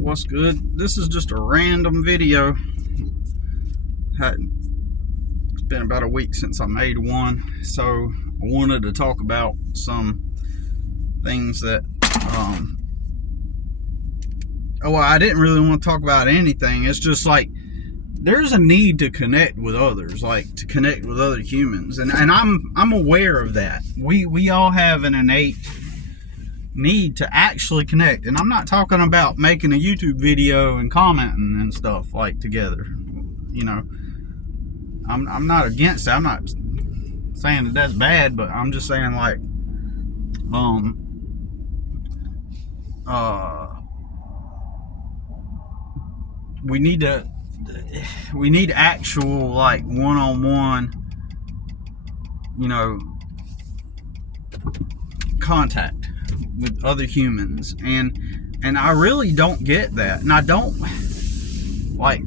What's good? This is just a random video. It's been about a week since I made one, so I wanted to talk about some things that I didn't really want to talk about anything. It's just like there's a need to connect with others, like to connect with other humans, and I'm aware of that. We all have an innate need to actually connect, and I'm not talking about making a YouTube video and commenting and stuff like together. You know, I'm not against it. I'm not saying that that's bad, but I'm just saying like we need actual like one-on-one, you know, contact with other humans, and I really don't get that, and I don't like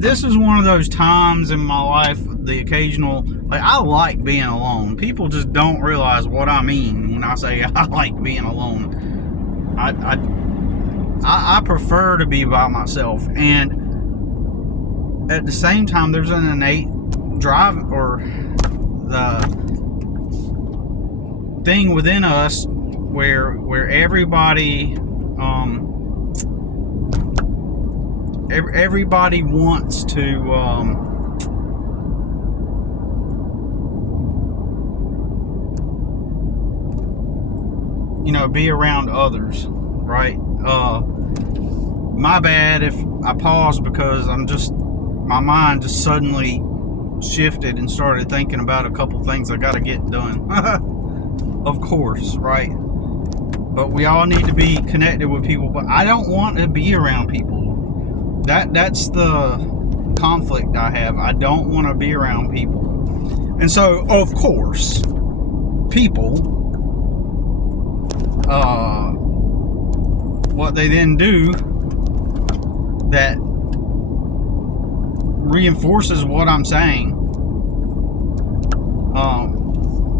this is one of those times in my life, the occasional, like, I like being alone. People just don't realize what I mean when I say I like being alone. I prefer to be by myself, and at the same time there's an innate drive or the thing within us where everybody everybody wants to you know, be around others, right? My bad if I paused because my mind just suddenly shifted and started thinking about a couple things I gotta get done. Of course, right? But we all need to be connected with people, but I don't want to be around people. That's the conflict I have. I don't want to be around people. And so, of course, people, what they then do that reinforces what I'm saying,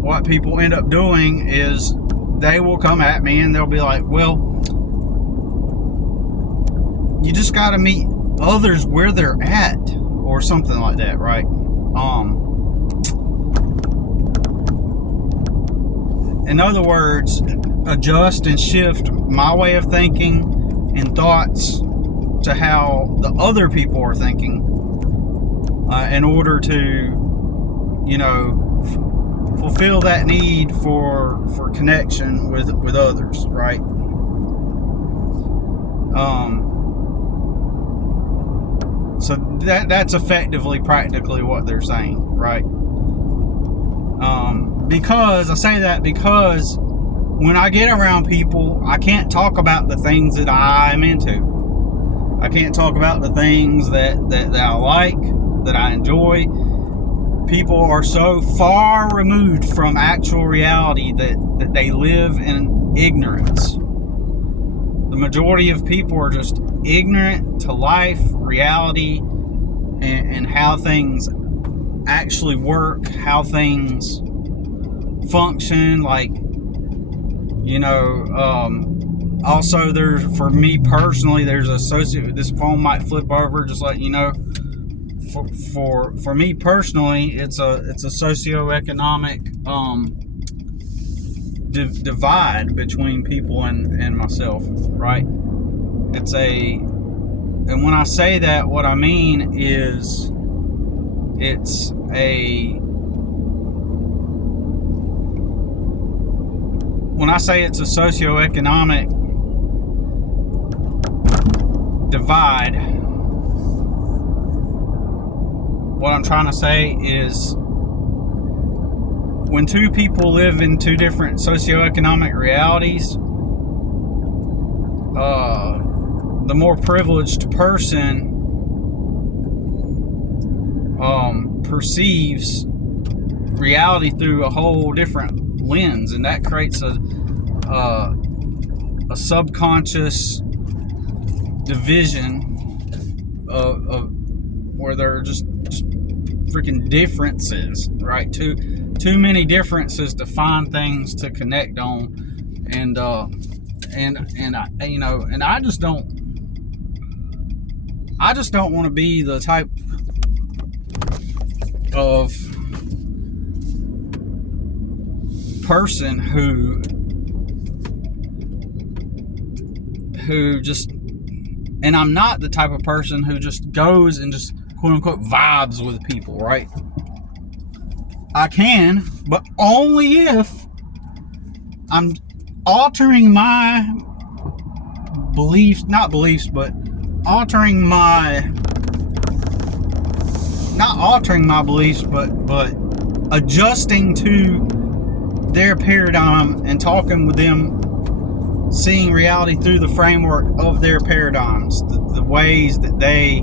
what people end up doing is they will come at me and they'll be like, well, you just got to meet others where they're at, or something like that, right? In other words, adjust and shift my way of thinking and thoughts to how the other people are thinking, in order to, you know, fulfill that need for connection with others, right? So that's effectively, practically what they're saying, right? Because I say that because when I get around people, I can't talk about the things that I'm into. I can't talk about the things that I like, that I enjoy. People are so far removed from actual reality that they live in ignorance. The majority of people are just ignorant to life, reality, and how things actually work, how things function. Like, you know, also for me personally, there's this phone might flip over, just like, you know, for me personally, it's a socioeconomic divide between people and myself, right? And when I say that, what I mean is when I say it's a socioeconomic divide, what I'm trying to say is when two people live in two different socioeconomic realities, the more privileged person perceives reality through a whole different lens, and that creates a subconscious division of where there are just freaking differences, right? Too many differences to find things to connect on, and I just don't I just don't want to be the type of person who just, and I'm not the type of person who just goes and just quote unquote vibes with people, right? I can, but only if I'm altering my beliefs, not beliefs, but altering my, not altering my beliefs, but adjusting to their paradigm and talking with them, seeing reality through the framework of their paradigms, the ways that they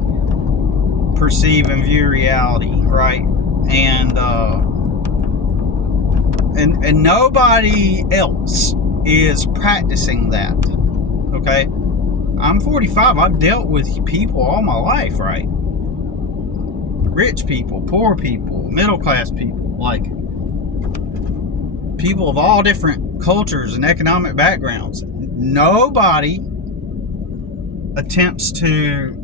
perceive and view reality, right? And nobody else is practicing that. Okay, I'm 45. I've dealt with people all my life, right? Rich people, poor people, middle class people, like people of all different cultures and economic backgrounds. Nobody attempts to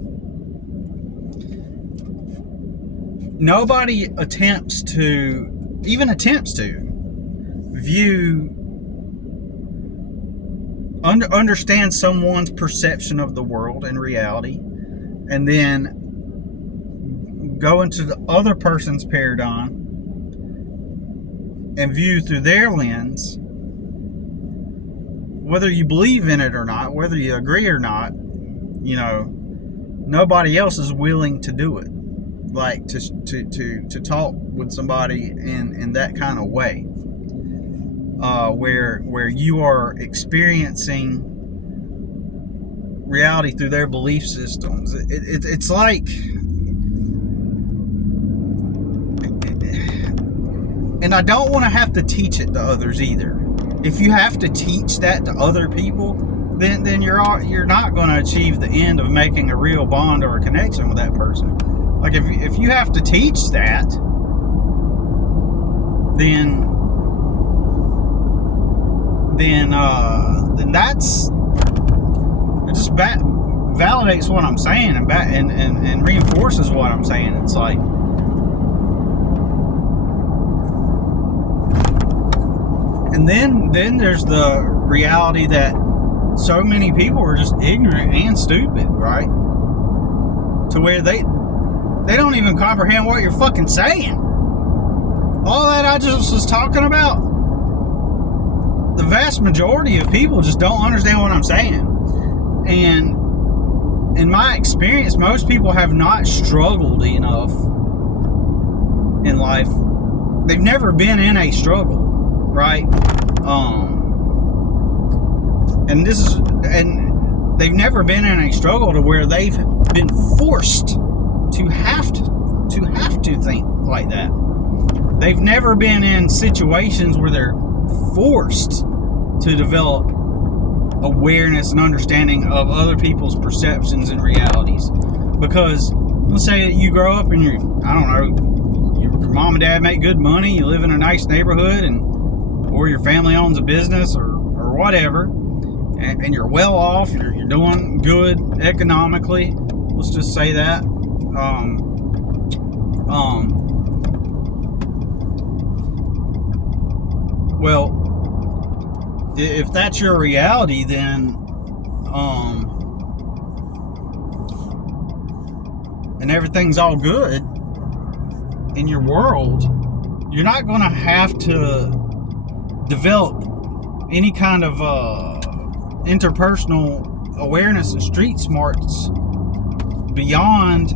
view, understand someone's perception of the world and reality, and then go into the other person's paradigm and view through their lens, whether you believe in it or not, whether you agree or not. You know, nobody else is willing to do it, like to talk with somebody in that kind of way, where you are experiencing reality through their belief systems. It's like, and I don't want to have to teach it to others either. If you have to teach that to other people, then you're not going to achieve the end of making a real bond or a connection with that person. Like if you have to teach that, then that's, it just validates what I'm saying and reinforces what I'm saying. It's like, and then there's the reality that so many people are just ignorant and stupid, right? To where they don't even comprehend what you're fucking saying. All that I just was talking about, the vast majority of people just don't understand what I'm saying. And in my experience, most people have not struggled enough in life. They've never been in a struggle, right? And they've never been in a struggle to where they've been forced to have to think like that. They've never been in situations where they're forced to develop awareness and understanding of other people's perceptions and realities. Because let's say that you grow up and your mom and dad make good money, you live in a nice neighborhood, or your family owns a business or whatever, and you're well off, you're doing good economically. Let's just say that. Well, if that's your reality, then and everything's all good in your world, you're not going to have to develop any kind of interpersonal awareness and street smarts beyond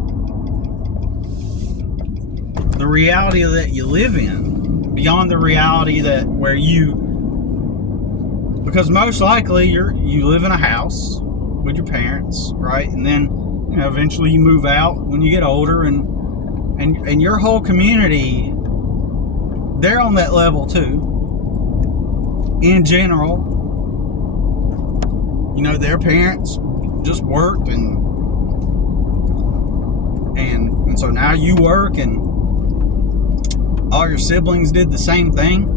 the reality that you live in, beyond the reality that because most likely you live in a house with your parents, right? And then eventually you move out when you get older, and your whole community, they're on that level too. In general, their parents just worked, and so now you work, and all your siblings did the same thing.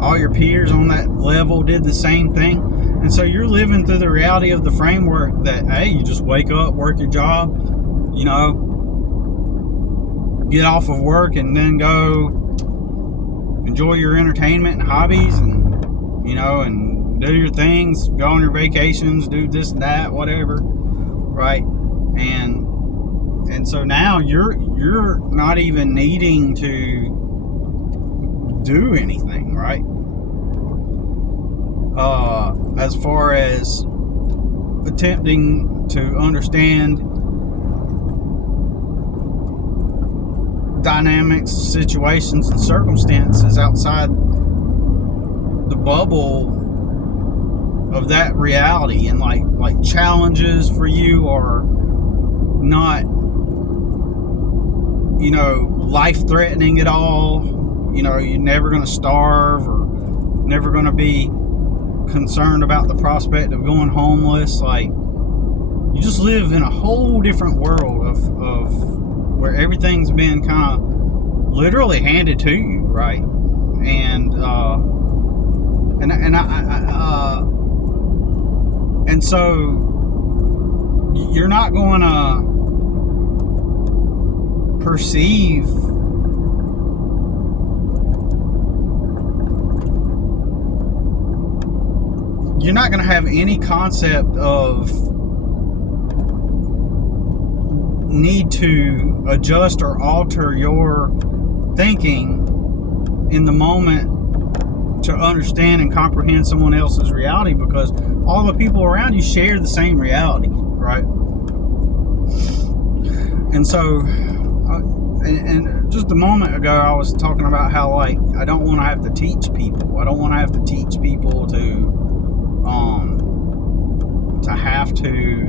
All your peers on that level did the same thing. And so you're living through the reality of the framework that, hey, you just wake up, work your job, you know, get off of work and then go enjoy your entertainment and hobbies, and, you know, and do your things, go on your vacations, do this and that, whatever, right? And so now you're not even needing to do anything, right? As far as attempting to understand dynamics, situations, and circumstances outside the bubble of that reality, and like challenges for you are not, you know, life-threatening at all. You know, you're never going to starve or never going to be concerned about the prospect of going homeless. Like, you just live in a whole different world of where everything's been kind of literally handed to you, right? And so you're not going to perceive you're not going to have any concept of need to adjust or alter your thinking in the moment to understand and comprehend someone else's reality, because all the people around you share the same reality, right? And so and just a moment ago I was talking about how, like, I don't want to have to teach people. I don't want to have to teach people to have to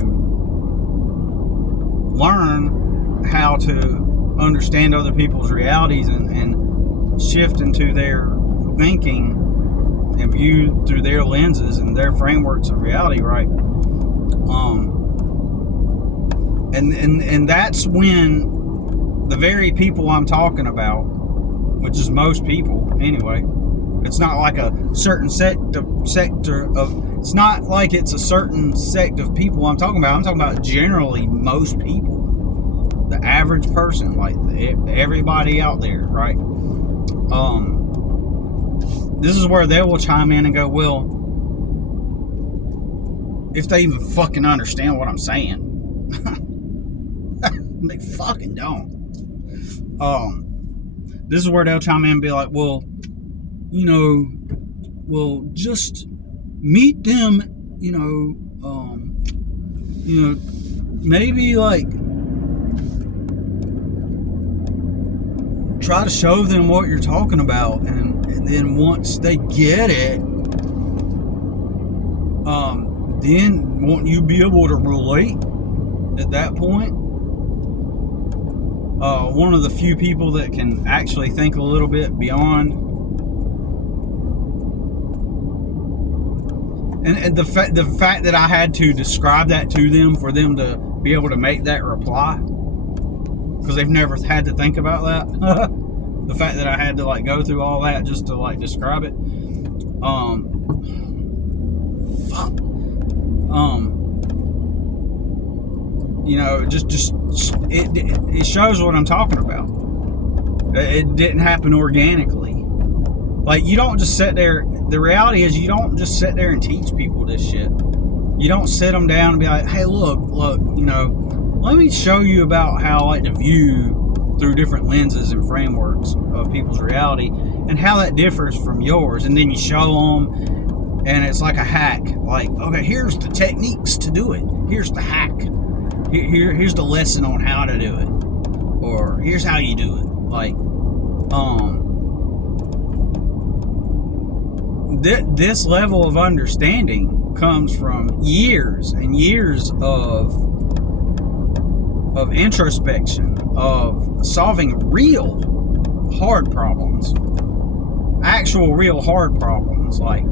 learn how to understand other people's realities and shift into their thinking and view through their lenses and their frameworks of reality, right? And that's when the very people I'm talking about, which is most people anyway, it's not like a certain sector of, it's not like it's a certain sect of people I'm talking about. I'm talking about generally most people, the average person, like everybody out there, right? This is where they will chime in and go, well, if they even fucking understand what I'm saying. They fucking don't. This is where they'll chime in and be like, well, you know, just meet them, maybe like try to show them what you're talking about, and then once they get it, then won't you be able to relate at that point? One of the few people that can actually think a little bit beyond, and the fact that I had to describe that to them for them to be able to make that reply, because they've never had to think about that. The fact that I had to like go through all that just to like describe it. It shows what I'm talking about. It didn't happen organically. Like, you don't just sit there. The reality is, you don't just sit there and teach people this shit. You don't sit them down and be like, hey, look, let me show you about how I like to view through different lenses and frameworks of people's reality and how that differs from yours. And then you show them, and it's like a hack. Like, okay, here's the techniques to do it. Here's the hack. Here's the lesson on how to do it. Or here's how you do it. Like, this level of understanding comes from years and years of introspection, of solving real hard problems, actual real hard problems. Like,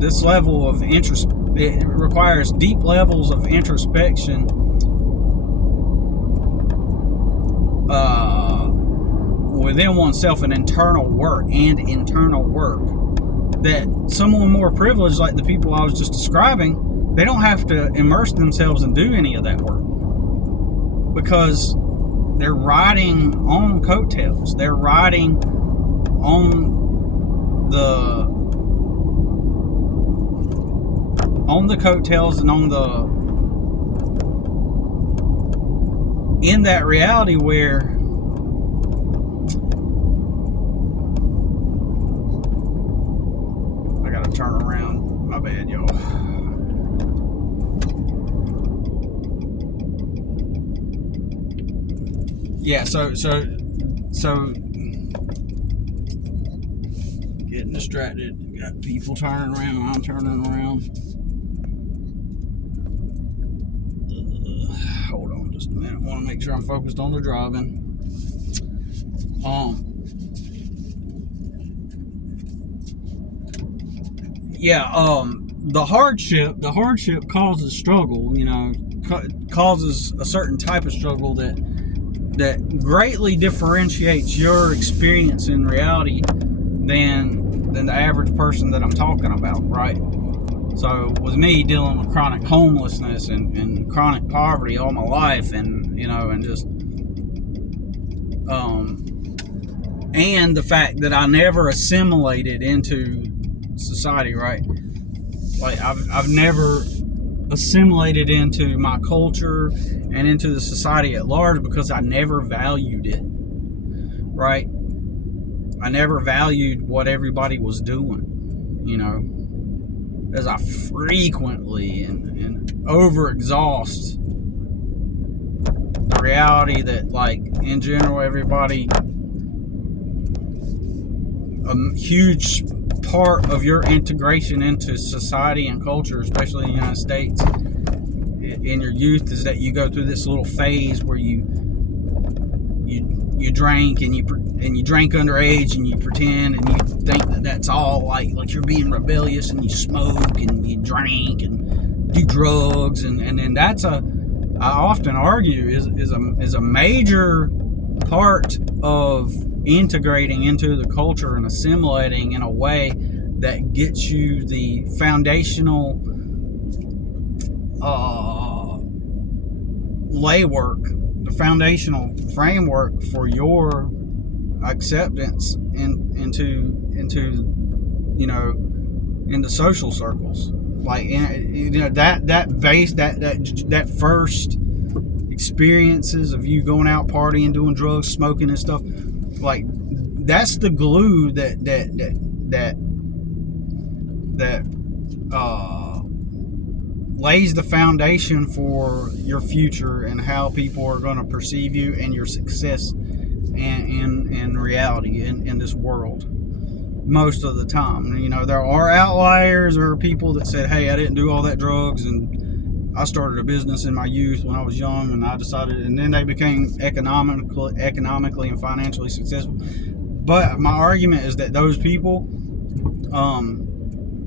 this level of it requires deep levels of introspection, within oneself, and internal work that someone more privileged, like the people I was just describing, they don't have to immerse themselves and do any of that work. because they're riding on coattails. They're riding on the coattails and in that reality where I gotta turn around. My bad, y'all. Yeah, so getting distracted. Got people turning around. I'm turning around. Hold on just a minute. I want to make sure I'm focused on the driving. The hardship causes struggle, causes a certain type of struggle that greatly differentiates your experience in reality than the average person that I'm talking about, right? So with me dealing with chronic homelessness and chronic poverty all my life, and just and the fact that I never assimilated into society, right? Like I've never assimilated into my culture and into the society at large because I never valued it, right? I never valued what everybody was doing, as I frequently and overexhaust the reality that, like, in general, everybody, a huge part of your integration into society and culture, especially in the United States, in your youth, is that you go through this little phase where you drink and you drink underage and you pretend and you think that that's all like you're being rebellious, and you smoke and you drink and do drugs, and then that's I often argue is a major part of integrating into the culture and assimilating in a way that gets you the foundational the foundational framework for your acceptance into social circles. Like, that first experiences of you going out partying, doing drugs, smoking and stuff, like, that's the glue that lays the foundation for your future and how people are going to perceive you and your success in reality in this world. Most of the time, there are outliers or people that said, hey, I didn't do all that drugs and I started a business in my youth when I was young, and I decided, and then they became economically and financially successful. But my argument is that those people,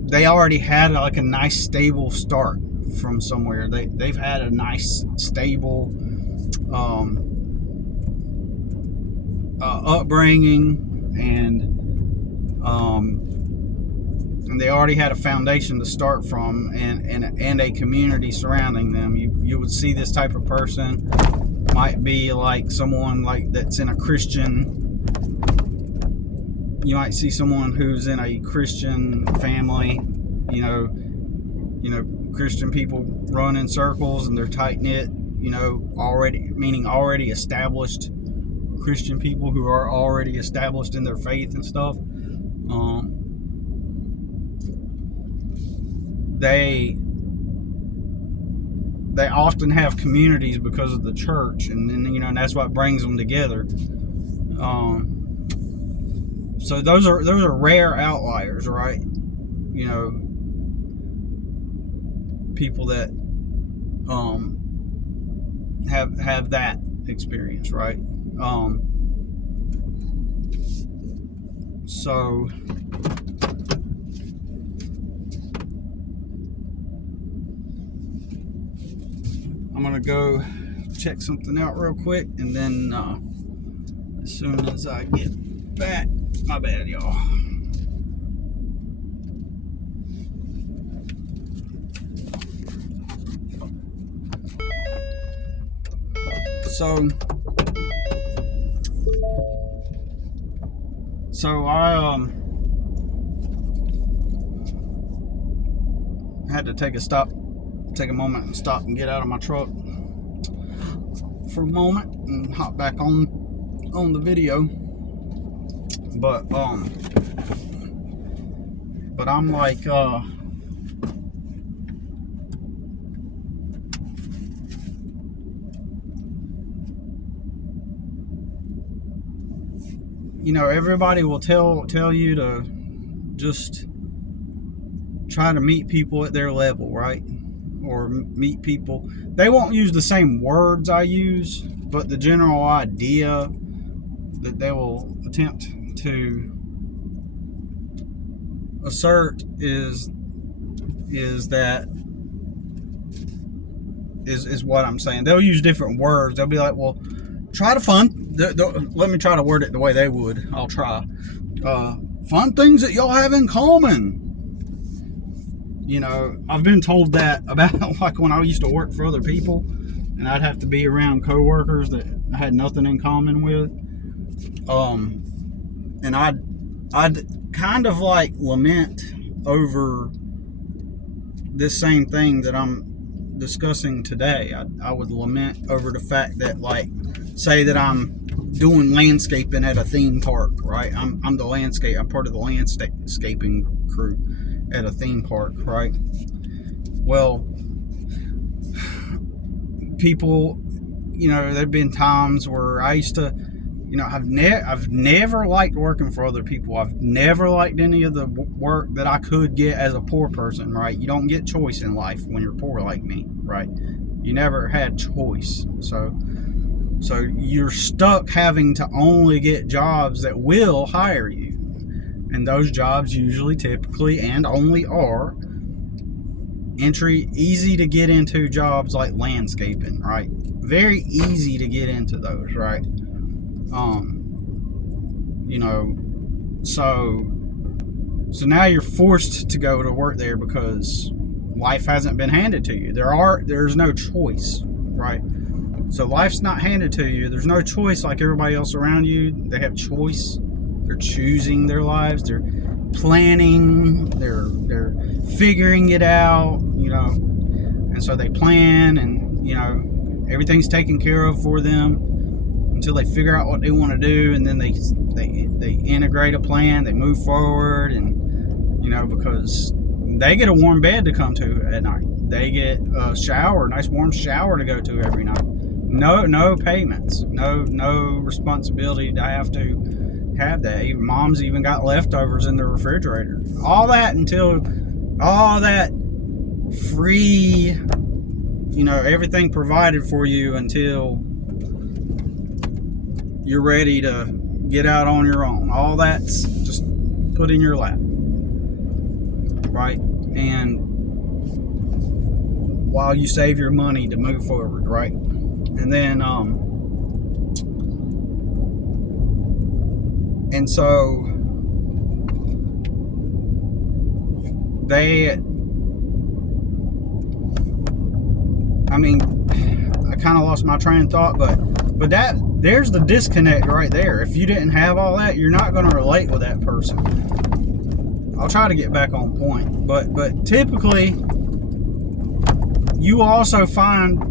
they already had like a nice stable start from somewhere. They've had a nice stable upbringing, and they already had a foundation to start from, and a community surrounding them. You would see this type of person might be like someone like that's in a Christian. You might see someone who's in a Christian family. Christian people run in circles and they're tight knit. Already established Christian people who are already established in their faith and stuff. They often have communities because of the church, and and that's what brings them together. So those are rare outliers, right? People that have that experience, right? So I'm gonna go check something out real quick, and then as soon as I get back, my bad, y'all. So I had to take a moment and stop and get out of my truck for a moment and hop back on the video. But I'm like everybody will tell you to just try to meet people at their level, right? Or meet people. They won't use the same words I use, but the general idea that they will attempt to assert is what I'm saying. They'll use different words. They'll be like, well, try to let me try to word it the way they would. I'll try. Fun things that y'all have in common. I've been told that about like when I used to work for other people and I'd have to be around coworkers that I had nothing in common with. And I'd kind of like lament over this same thing that I'm discussing today. I would lament over the fact that, like, say that I'm doing landscaping at a theme park, right? I'm part of the landscaping crew at a theme park, right? Well, people, there've been times where I used to, I've never liked working for other people. I've never liked any of the work that I could get as a poor person, right? You don't get choice in life when you're poor like me, right? You never had choice. So you're stuck having to only get jobs that will hire you. And those jobs usually, typically, and only are easy to get into jobs like landscaping, right? Very easy to get into those, right? So now you're forced to go to work there because life hasn't been handed to you. There's no choice, right? So life's not handed to you. There's no choice like everybody else around you. They have choice. They're choosing their lives. They're planning. They're figuring it out, and so they plan, and everything's taken care of for them until they figure out what they want to do, and then they integrate a plan. They move forward, and because they get a warm bed to come to at night. They get a shower, a nice warm shower to go to every night. No payments, no responsibility to have to have that. Even mom's even got leftovers in the refrigerator. All that free, everything provided for you until you're ready to get out on your own. All that's just put in your lap, right? And while you save your money to move forward, right? And then and so I kind of lost my train of thought, but there's the disconnect right there. If you didn't have all that, you're not going to relate with that person. I'll try to get back on point, but typically you also find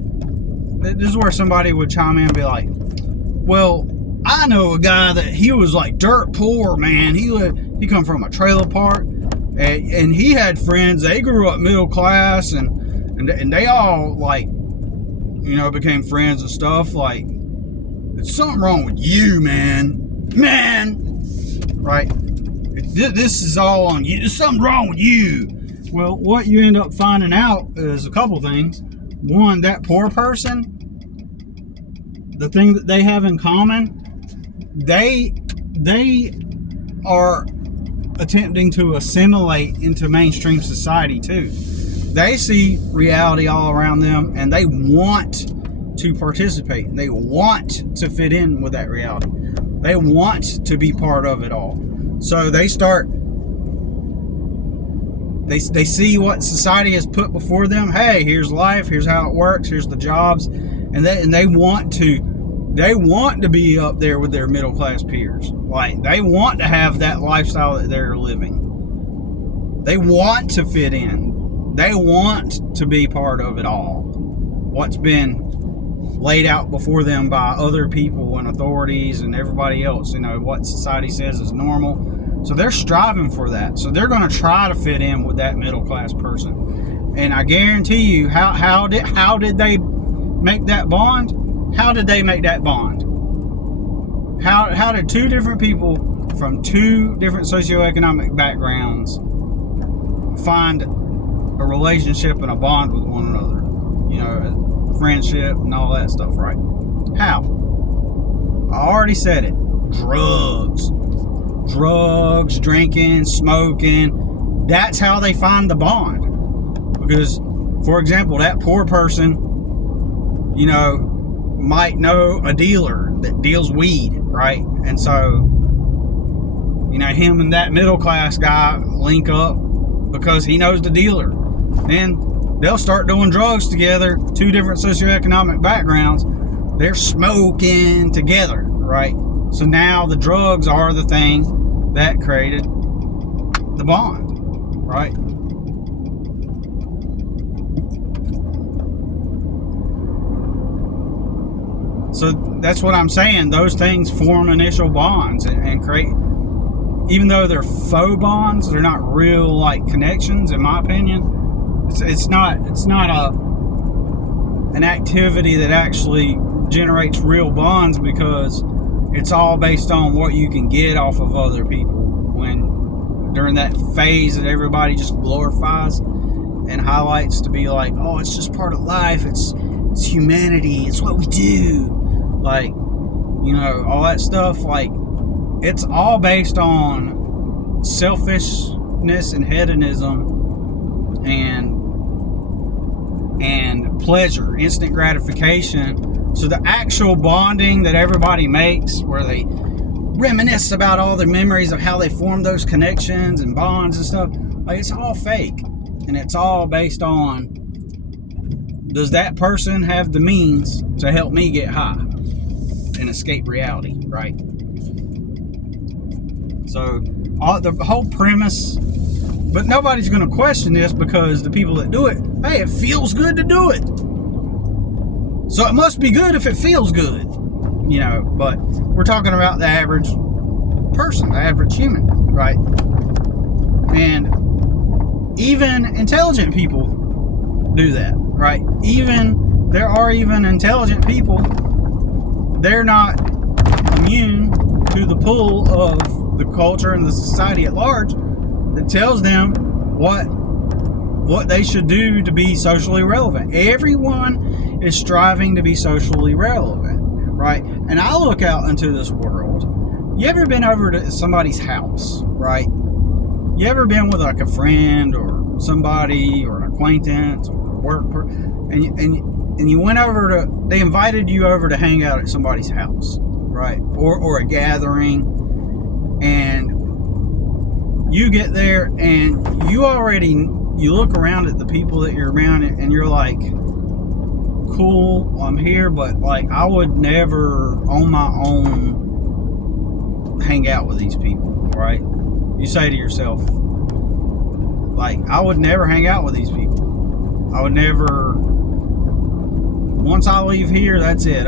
that this is where somebody would chime in and be like, well, I know a guy that he was like dirt poor, man. He come from a trailer park, and he had friends. They grew up middle class, and they all like, became friends and stuff. Like, there's something wrong with you, man, right? This is all on you. There's something wrong with you. Well, what you end up finding out is a couple things. One, that poor person, the thing that they have in common, they are attempting to assimilate into mainstream society too. They see reality all around them, and they want to participate. They want to fit in with that reality. They want to be part of it all. So they start, they see what society has put before them. Hey, here's life, here's how it works, here's the jobs, and they want to they want to be up there with their middle class peers. Like, they want to have that lifestyle that they're living. They want to fit in. They want to be part of it all. What's been laid out before them by other people and authorities and everybody else, what society says is normal. So they're striving for that. So they're going to try to fit in with that middle class person. And I guarantee you, how did they make that bond? How did they make that bond? How did two different people from two different socioeconomic backgrounds find a relationship and a bond with one another? Friendship and all that stuff, right? How? I already said it. Drugs, drinking, smoking. That's how they find the bond. Because, for example, that poor person, might know a dealer that deals weed, right? And so, him and that middle class guy link up because he knows the dealer. And they'll start doing drugs together, two different socioeconomic backgrounds. They're smoking together, right? So now the drugs are the thing that created the bond, right? So that's what I'm saying. Those things form initial bonds and create, even though they're faux bonds, they're not real connections, in my opinion. It's not an activity that actually generates real bonds, because it's all based on what you can get off of other people when during that phase that everybody just glorifies and highlights to be like, oh, it's just part of life, it's humanity, it's what we do, all that stuff. It's all based on selfishness and hedonism and pleasure, instant gratification. So the actual bonding that everybody makes, where they reminisce about all their memories of how they formed those connections and bonds and stuff, it's all fake. And it's all based on, does that person have the means to help me get high and escape reality, right? So the whole premise, but nobody's going to question this, because the people that do it, hey, it feels good to do it. So it must be good if it feels good, but we're talking about the average person, the average human, right? And even intelligent people do that, right? There are even intelligent people, they're not immune to the pull of the culture and the society at large that tells them what they should do to be socially relevant. Everyone is striving to be socially relevant, right? And I look out into this world. You ever been over to somebody's house, right? You ever been with a friend or somebody or an acquaintance or a work person, and you went over they invited you over to hang out at somebody's house, right? Or a gathering, and you get there and you look around at the people that you're around and you're like, cool, I'm here, but I would never on my own hang out with these people, right? You say to yourself, I would never hang out with these people. I would never, once I leave here, that's it.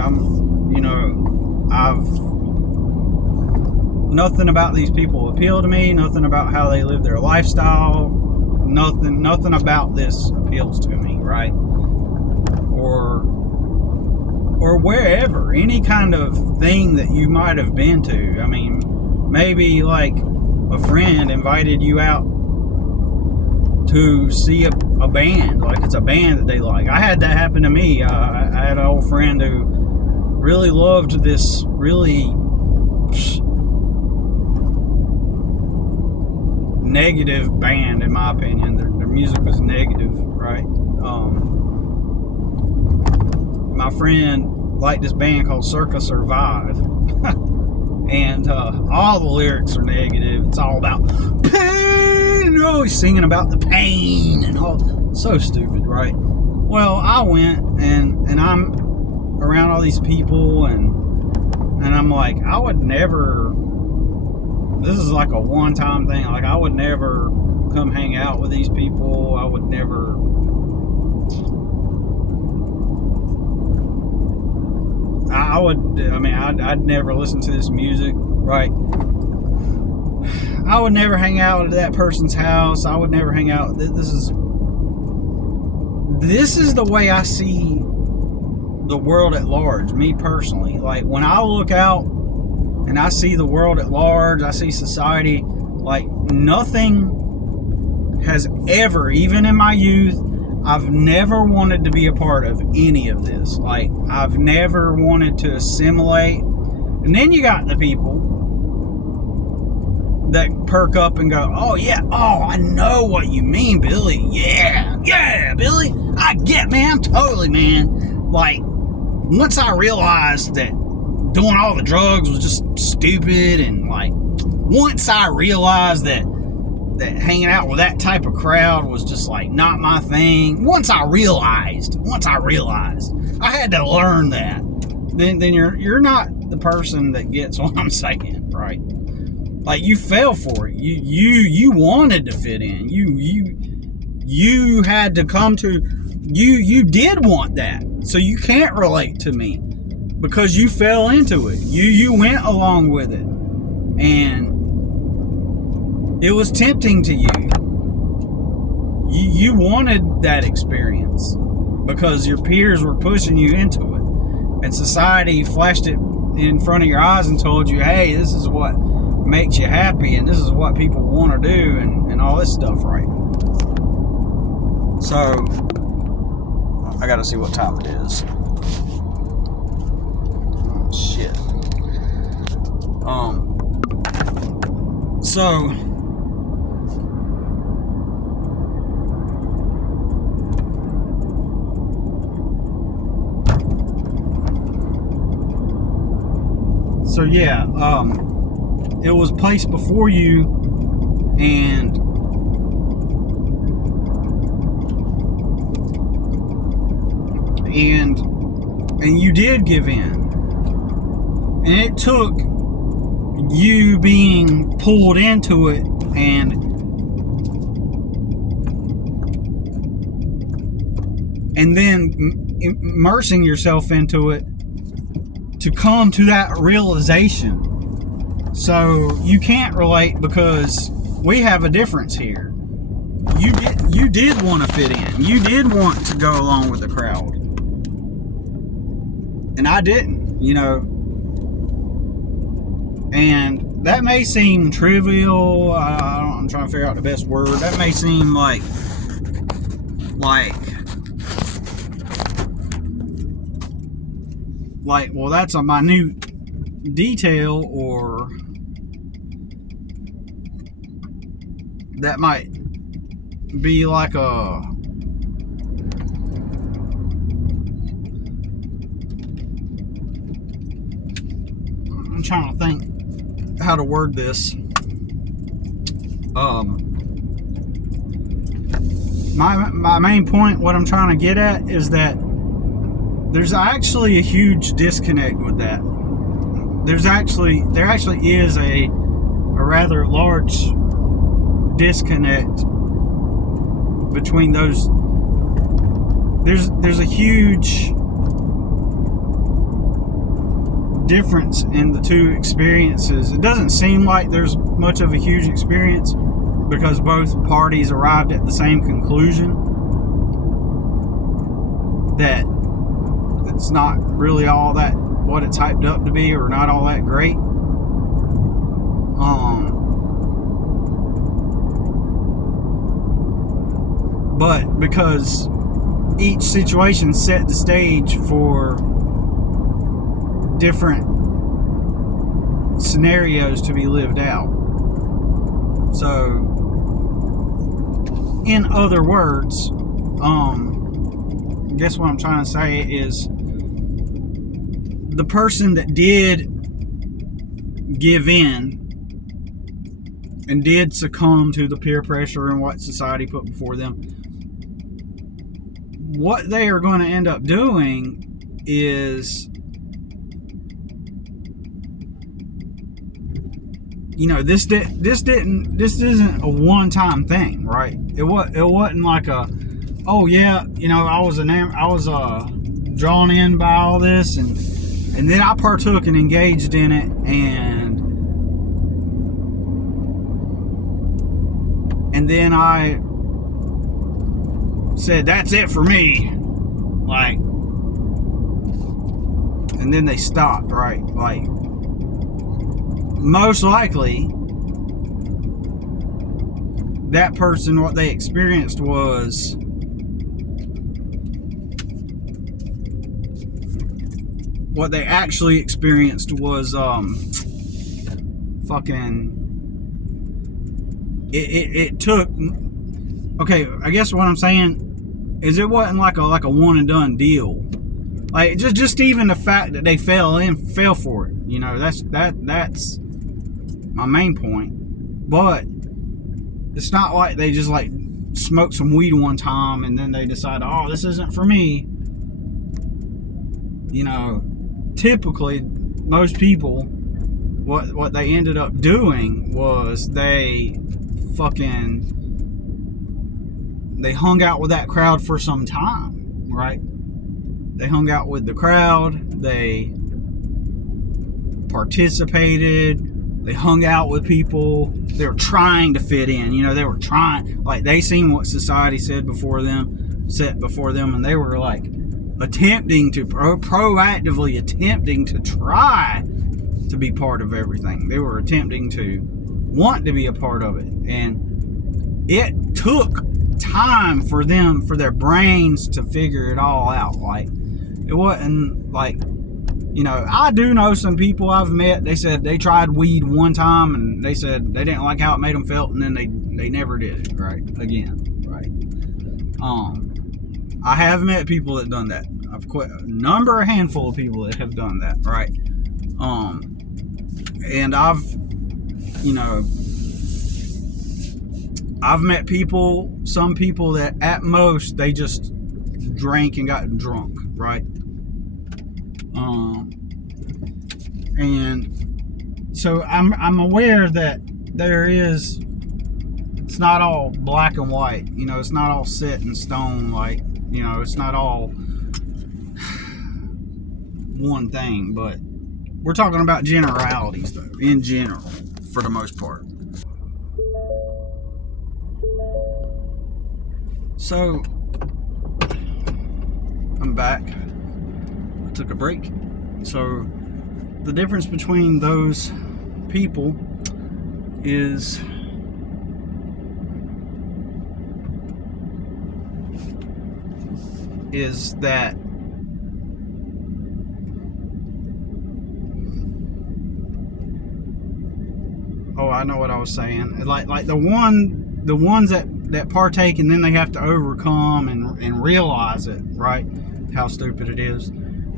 Nothing about these people appeal to me. Nothing about how they live their lifestyle. Nothing about this appeals to me, right? Or wherever, any kind of thing that you might have been to. I mean, maybe a friend invited you out to see a band, it's a band that they like. I had that happen to me. I had an old friend who really loved this really negative band, in my opinion. Their music was negative, right? My friend liked this band called Circa Survive. And all the lyrics are negative. It's all about pain, and always singing about the pain and all. So stupid, right? Well, I went and I'm around all these people, and And I'm like, I would never, this is like a one-time thing. Like, I would never come hang out with these people. I would never, I'd never listen to this music, right? I would never hang out at that person's house. I would never hang out. This is the way I see the world at large, me personally. Like, when I look out and I see the world at large, I see society, like, nothing has ever, even in my youth, I've never wanted to be a part of any of this. Like, I've never wanted to assimilate. And then you got the people that perk up and go, oh yeah, oh, I know what you mean, Billy. Yeah, Billy. I get, man, totally, man. Like, once I realized that doing all the drugs was just stupid, and like, once I realized that hanging out with that type of crowd was just like not my thing. Once I realized, I had to learn that. Then you're not the person that gets what I'm saying, right? Like, you fell for it. You wanted to fit in. You had to come to. You did want that, so you can't relate to me because you fell into it. You went along with it, and it was tempting to you. You wanted that experience because your peers were pushing you into it, and society flashed it in front of your eyes and told you, hey, this is what makes you happy, and this is what people want to do, and all this stuff, right? So I gotta see what time it is. Oh, shit. So yeah, it was placed before you, and you did give in, and it took you being pulled into it and then immersing yourself into it to come to that realization. So you can't relate because we have a difference here. You did want to fit in. You did want to go along with the crowd. And I didn't, And that may seem trivial. I'm trying to figure out the best word. That may seem like, well, that's a minute detail, or that might be like I'm trying to think how to word this. My main point, what I'm trying to get at, is that there's actually a huge disconnect with that. There actually is a rather large disconnect between those. There's a huge difference in the two experiences. It doesn't seem like there's much of a huge experience because both parties arrived at the same conclusion that it's not really all that what it's hyped up to be, or not all that great. But because each situation set the stage for different scenarios to be lived out. So, in other words, I guess what I'm trying to say is the person that did give in and did succumb to the peer pressure and what society put before them, what they are going to end up doing is this isn't a one-time thing, right? It wasn't like a, oh yeah, I was drawn in by all this, and then I partook and engaged in it, and then I said, that's it for me, like, and then they stopped, right? Like, most likely that person, what they experienced was what they actually experienced was it took, okay, I guess what I'm saying is it wasn't like a one and done deal. Like, just even the fact that they fell for it, that's my main point. But it's not like they just like smoked some weed one time and then they decided, oh, this isn't for me. Typically most people, what they ended up doing was they hung out with that crowd for some time, right? They hung out with the crowd, they participated, they hung out with people, they were trying to fit in, they were trying, like, they seen what society set before them, and they were like proactively attempting to try to be part of everything. They were attempting to want to be a part of it, and it took time for their brains to figure it all out. Like, it wasn't like, I do know some people I've met, they said they tried weed one time and they said they didn't like how it made them feel, and then they never did it, right? Again, right? I have met people that done that. I've quit a handful of people that have done that, right? And I've met some people that at most they just drank and got drunk, right? And so I'm aware that it's not all black and white, it's not all set in stone, like, it's not all one thing, but we're talking about generalities though, in general, for the most part. So I'm back. I took a break. So the difference between those people is that I know what I was saying. Like the ones that partake and then they have to overcome and realize it, right? How stupid it is.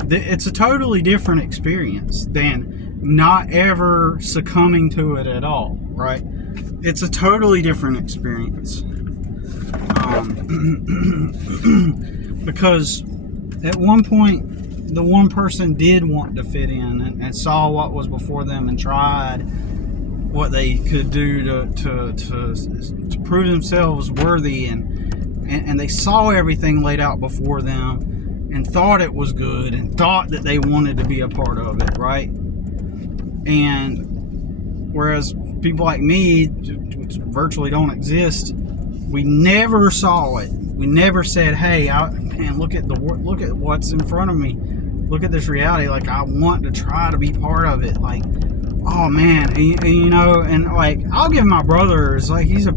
It's a totally different experience than not ever succumbing to it at all, right? It's a totally different experience. Because at one point, the one person did want to fit in and saw what was before them and tried what they could do to prove themselves worthy, and they saw everything laid out before them and thought it was good and thought that they wanted to be a part of it, right? And whereas people like me, which virtually don't exist, we never saw it. We never said, hey, man, look at what's in front of me. Look at this reality. Like, I want to try to be part of it. Like, oh man, and like, I'll give my brothers, like, he's a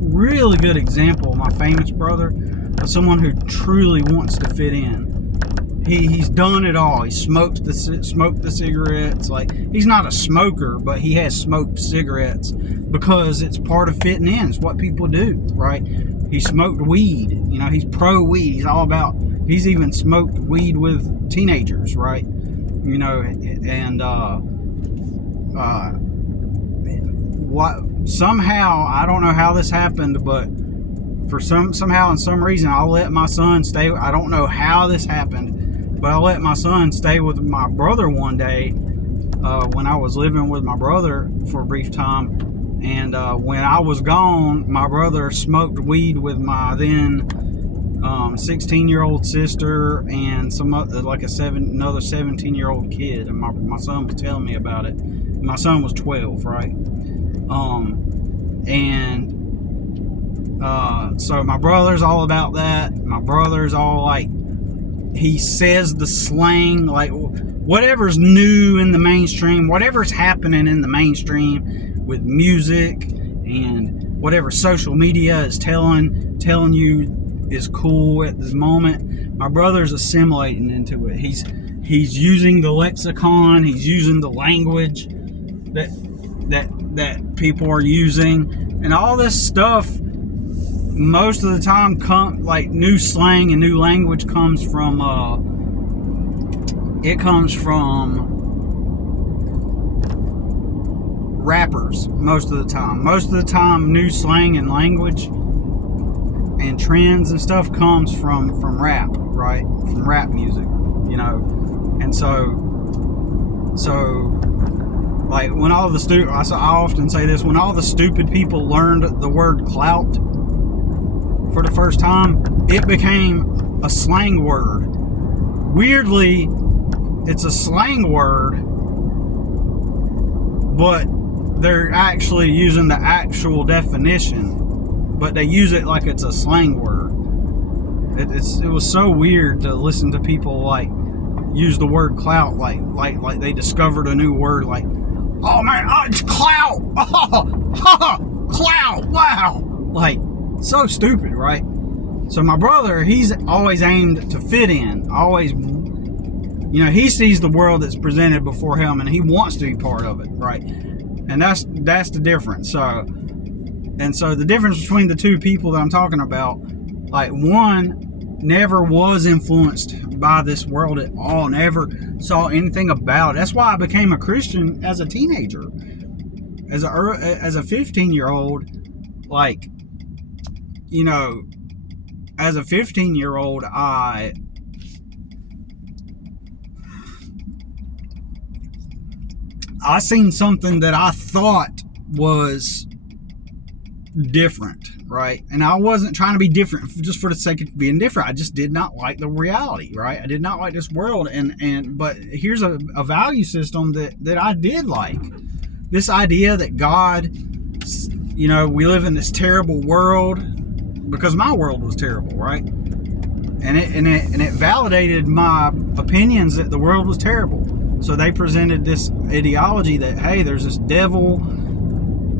really good example, my famous brother, of someone who truly wants to fit in. He's done it all. He smoked the cigarettes. Like, he's not a smoker, but he has smoked cigarettes because it's part of fitting in. It's what people do, right? He smoked weed. He's pro weed. He's all about. He's even smoked weed with teenagers, right? And what somehow, I don't know how this happened, but for somehow and some reason, I'll let my son stay. I don't know how this happened, but I let my son stay with my brother one day when I was living with my brother for a brief time, and when I was gone, my brother smoked weed with my then 16-year-old sister and another 17-year-old kid, and my son was telling me about it. My son was 12, right? So my brother's all about that. My brother's all like, he says the slang, like whatever's new in the mainstream, whatever's happening in the mainstream with music and whatever social media is telling you is cool at the moment. My brother's assimilating into it. He's using the lexicon. He's using the language that people are using, and all this stuff. Most of the time, new slang and new language comes from rappers. Most of the time, new slang and language and trends and stuff comes from rap, right? From rap music, you know. And so like when all the I often say this, when all the stupid people learned the word clout for the first time, it became a slang word. Weirdly, it's a slang word, but they're actually using the actual definition, but they use it like it's a slang word. It was so weird to listen to people like use the word clout like they discovered a new word, like, oh man, it's clout. Oh, clout. Wow. Like, so stupid, right? So my brother, he's always aimed to fit in. Always, he sees the world that's presented before him, and he wants to be part of it, right? And that's the difference. So the difference between the two people that I'm talking about, like, one never was influenced by this world at all, never saw anything about it. That's why I became a Christian as a teenager, as a 15-year-old, like, as a 15-year-old, I seen something that I thought was different, right? And I wasn't trying to be different just for the sake of being different. I just did not like the reality, right? I did not like this world, but here's a value system that I did like. This idea that God, we live in this terrible world, because my world was terrible, right? And it validated my opinions that the world was terrible. So they presented this ideology that, hey, there's this devil,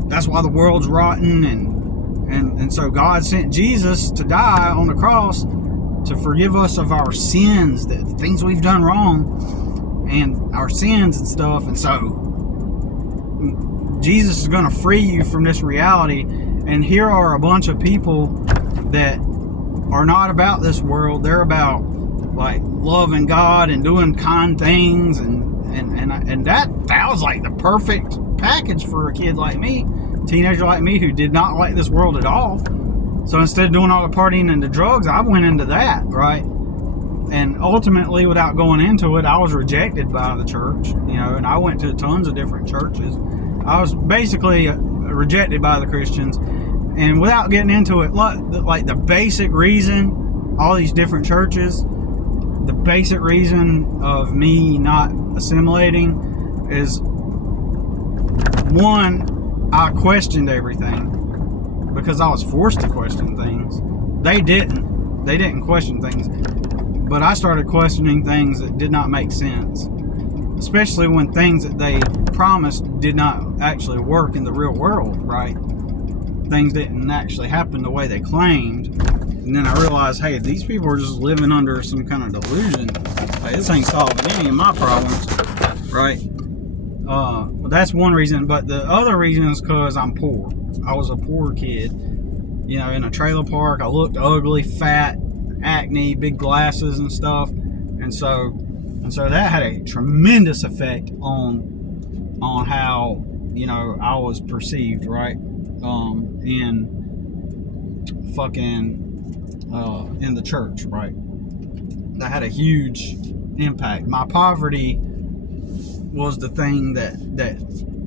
that's why the world's rotten, and so God sent Jesus to die on the cross to forgive us of our sins, the things we've done wrong, and our sins and stuff. And so Jesus is going to free you from this reality. And here are a bunch of people that are not about this world. They're about like loving God and doing kind things, and that was like the perfect package for a kid like me, teenager like me, who did not like this world at all. So instead of doing all the partying and the drugs, I went into that, right? And ultimately, without going into it, I was rejected by the church, and I went to tons of different churches. I was basically rejected by the Christians. And without getting into it, like the basic reason, all these different churches, the basic reason of me not assimilating is, one, I questioned everything because I was forced to question things. They didn't question things, but I started questioning things that did not make sense, especially when things that they promised did not actually work in the real world, right? Things didn't actually happen the way they claimed. And then I realized, hey, these people are just living under some kind of delusion. Like, this ain't solving any of my problems, right? Well, that's one reason. But the other reason is because I'm poor. I was a poor kid, in a trailer park. I looked ugly, fat, acne, big glasses and stuff. And so that had a tremendous effect on how, I was perceived, right? In the church, right? That had a huge impact. My poverty, was the thing that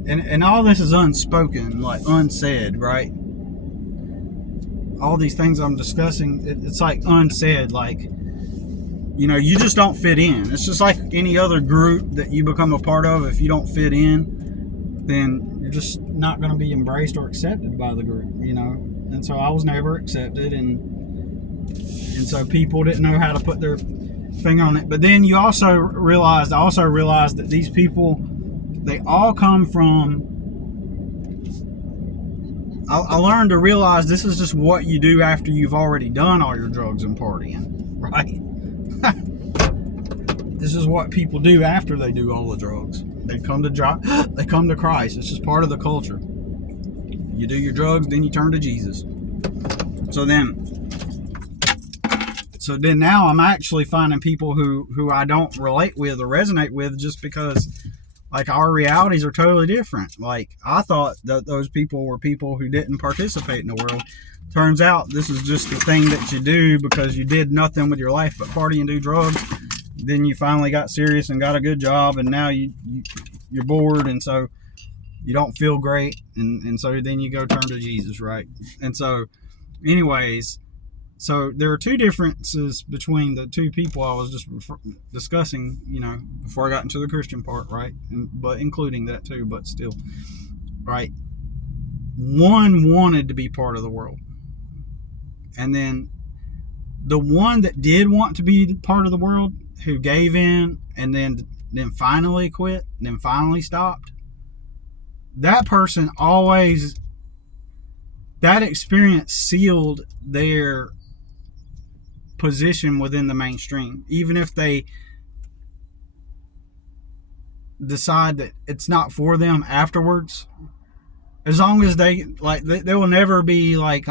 and all this is unspoken, like unsaid, right? All these things I'm discussing, it's like unsaid, like, you know, you just don't fit in. It's just like any other group that you become a part of. If you don't fit in, then you're just not going to be embraced or accepted by the group, you know. And so I was never accepted, and so people didn't know how to put their finger on it. But then I also realized that these people, they all come from, I learned to realize this is just what you do after you've already done all your drugs and partying, right? This is what people do after they do all the drugs. They come to Christ. It's just part of the culture. You do your drugs, then you turn to Jesus. So then now I'm actually finding people who I don't relate with or resonate with, just because, like, our realities are totally different. Like, I thought that those people were people who didn't participate in the world. Turns out this is just the thing that you do because you did nothing with your life but party and do drugs. Then you finally got serious and got a good job, and now you're bored, and so you don't feel great, and so then you go turn to Jesus, right? And so, anyways, so there are two differences between the two people I was just discussing, you know, before I got into the Christian part, right? But including that too, but still, right? One wanted to be part of the world, and then the one that did want to be part of the world, who gave in and then finally quit, and then finally stopped, that person always, that experience sealed their position within the mainstream. Even if they decide that it's not for them afterwards, as long as they will never be like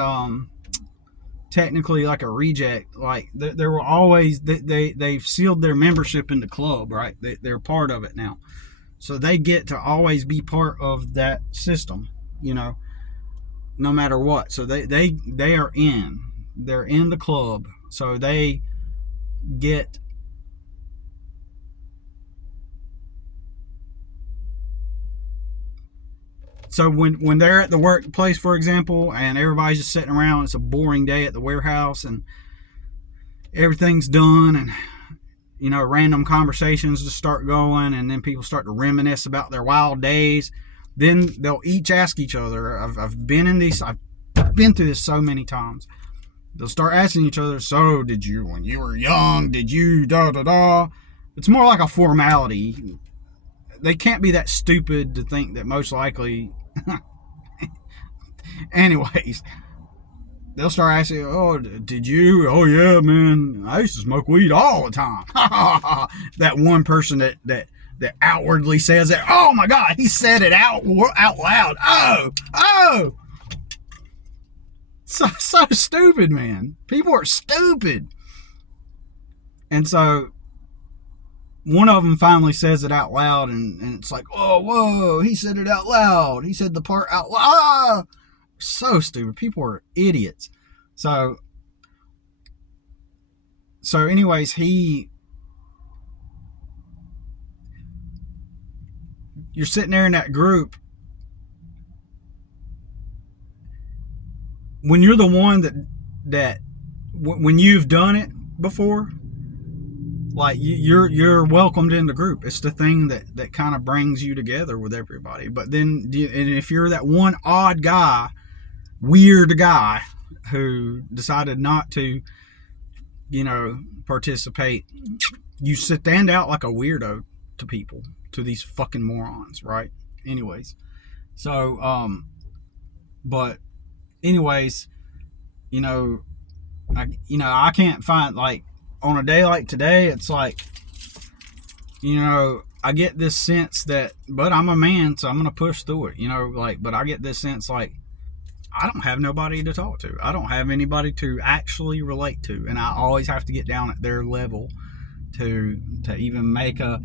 technically like a reject. Like there will always, they've sealed their membership in the club, right? They're part of it now, so they get to always be part of that system, you know, no matter what. So they are in, they're in the club, so they get so when they're at the workplace, for example, and everybody's just sitting around, it's a boring day at the warehouse and everything's done, and, you know, random conversations just start going, and then people start to reminisce about their wild days. Then they'll each ask each other, I've been through this so many times. They'll start asking each other, so did you, when you were young, did you da da da? It's more like a formality. They can't be that stupid to think that most likely. Anyways, they'll start asking, oh, did you? Oh, yeah, man, I used to smoke weed all the time. That one person that outwardly says it. Oh, my God, he said it out loud. Oh. So stupid, man. People are stupid. And so one of them finally says it out loud, and it's like, oh, whoa, he said it out loud. He said the part out loud. Ah! So stupid. People are idiots. So anyways, you're sitting there in that group. When you're the one that when you've done it before, like you're welcomed in the group. It's the thing that kind of brings you together with everybody. But then, and if you're that one odd guy, weird guy who decided not to, you know, participate, you stand out like a weirdo to people, to these fucking morons, right? Anyways, so but anyways, you know, I can't find, like, on a day like today, it's like, you know, I get this sense that, but I'm a man, so I'm gonna push through it, you know, like, but I get this sense like I don't have nobody to talk to. I don't have anybody to actually relate to, and I always have to get down at their level to even make a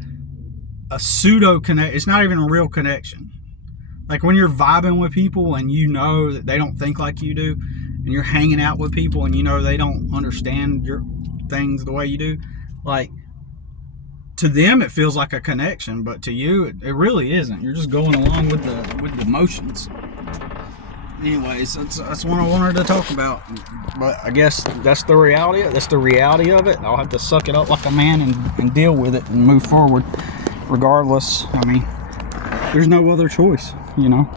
pseudo connect. It's not even a real connection. Like when you're vibing with people and you know that they don't think like you do, and you're hanging out with people and you know they don't understand your things the way you do, like, to them it feels like a connection, but to you it really isn't. You're just going along with the motions. Anyways, that's what I wanted to talk about. But I guess that's the reality. That's the reality of it. I'll have to suck it up like a man and deal with it and move forward regardless. I mean, there's no other choice, you know.